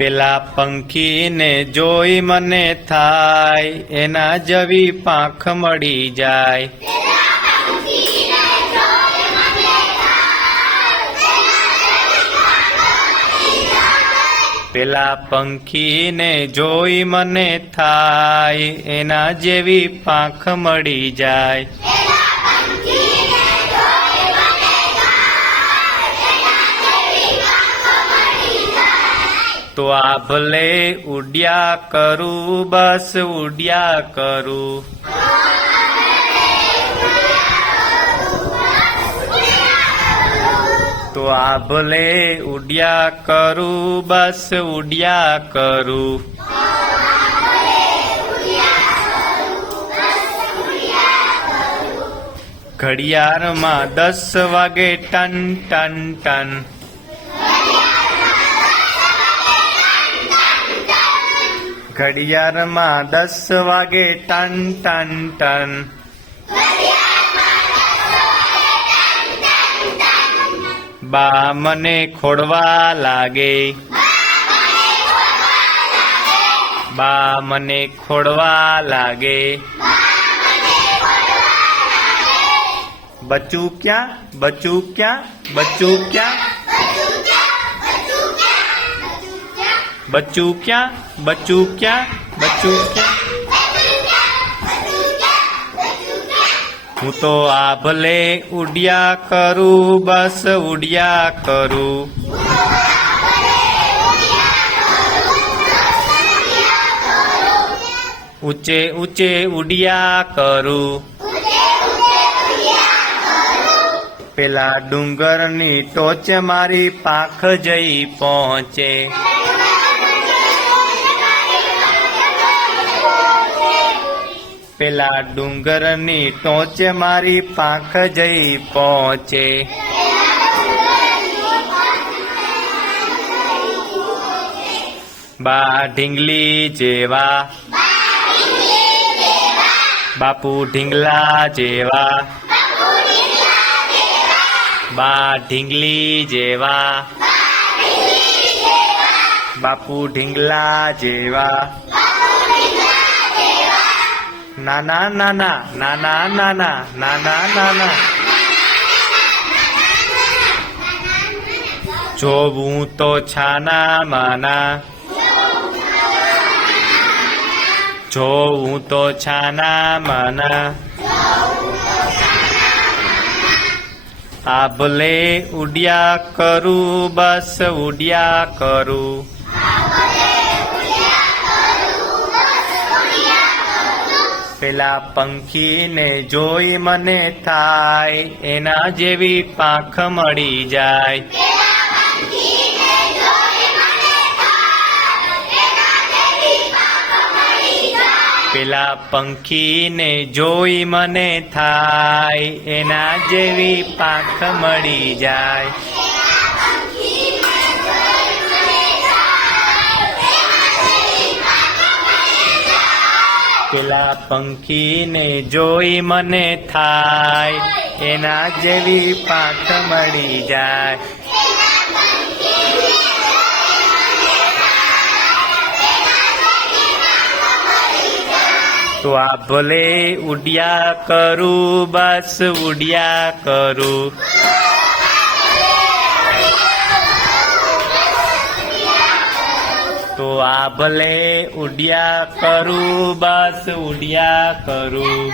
પેલા પંખીને જોઈ મને થાય, એના જેવી પાંખ મળી જાય. પેલા પંખીને જોઈ મને થાય, એના જેવી પાંખ મળી જાય. તો આ ભલે ઉડ્યા કરું, બસ ઉડ્યા કરું. તો આ ભલે ઉડ્યા કરું, બસ ઉડ્યા કરું. ઘડિયાળમાં દસ વાગે ટન ટન ટન. ઘડિયાળમાં દસ વાગે ટન ટન ટન. બા મને ખોડવા લાગે. બા મને ખોડવા લાગે. બચ્ચું ક્યાં? બચ્ચું ક્યાં? બચ્ચું ક્યાં? બચ્ચું ક્યાં? બચ્ચું ક્યાં? બચ્ચું ક્યાં? હું તો આ ભલે ઉડ્યા કરું, બસ ઉડ્યા કરું. ઊંચે ઊંચે ઉડ્યા કરું. પેલા ડુંગરની ટોચ મારી પાખ જઈ પહોંચે. પેલા ડુંગરની ટોચે મારી પાંખ જઈ પહોંચે. બા ઢીંગલી જેવા. બાપુ ઢીંગલા જેવા. બા ઢીંગલી જેવા. બાપુ ઢીંગલા જેવા. નાના નાના નાના નાના નાના નાના જોવું તો છાના માના જોવું તો છાના માના આભલે ભલે ઉડ્યા કરું બસ ઉડ્યા કરું પેલા પંખીને જોઈ મને થાય, એના જેવી પાંખ મળી જાય. પેલા પંખીને જોઈ મને થાય, એના જેવી પાંખ મળી જાય. પેલા પંખીને જોઈ મને થાય. એના જેવી પાંખ મળી જાય. તો આ ભલે ઉડ્યા કરું, બસ ઉડ્યા કરું. આ ભલે ઉડ્યા કરું બસ ઉડ્યા કરું.